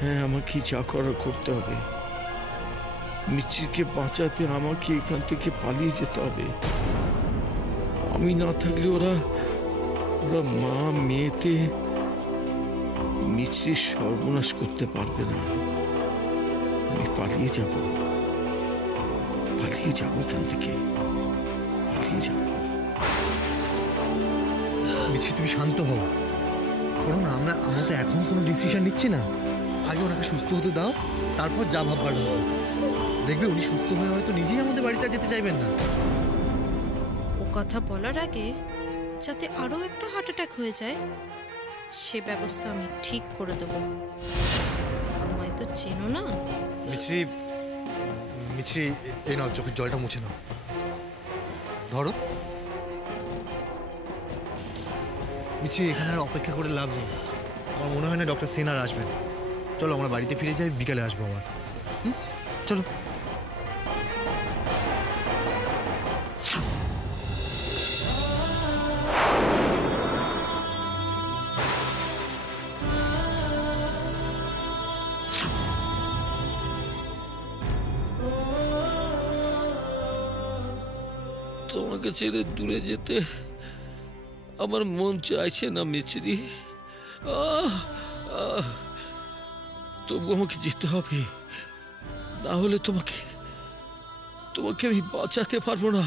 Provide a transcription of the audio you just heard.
হ্যাঁ, আমাকে যা করার করতে হবে। মিচিকে বাঁচাতে আমাকে এখান থেকে পালিয়ে যেতে হবে। আমি না থাকলে ওরা মা মেয়েতে মিচির সর্বনাশ করতে পারবে না। আমি পালিয়ে যাব এখান থেকে, পালিয়ে যাব। মিছি, তুমি শান্ত হও। শোনো না, আমরা তো এখন কোনো ডিসিশন নিচ্ছি না। আগে ওনাকে সুস্থ হতে দাও, তারপর যা ভাববার ভাবো। দেখবে উনি সুস্থ হয়ে হয়তো নিজেই আমাদের বাড়িতে যেতে চাইবেন না। ও কথা বলার আগে যাতে আরো একটা হার্ট অ্যাটাক হয়ে যায়, সে ব্যবস্থা আমি ঠিক করে দেবো। আমায় তো চেনো না। মিছরি, এই নাও, চোখের জলটা মুছে নাও। ধরো। মিছরি, এখানে আর অপেক্ষা করে লাভ নেই। আমার মনে হয় না ডক্টর সেন আর আসবেন। চলো আমরা বাড়িতে ফিরে যাই, বিকালে আসবো আবার। চলো। তোমাকে ছেড়ে দূরে যেতে আমার মন চাইছে না মিছরি। তবু আমাকে যেতে হবে, না হলে তোমাকে আমি বাঁচাতে পারবো না।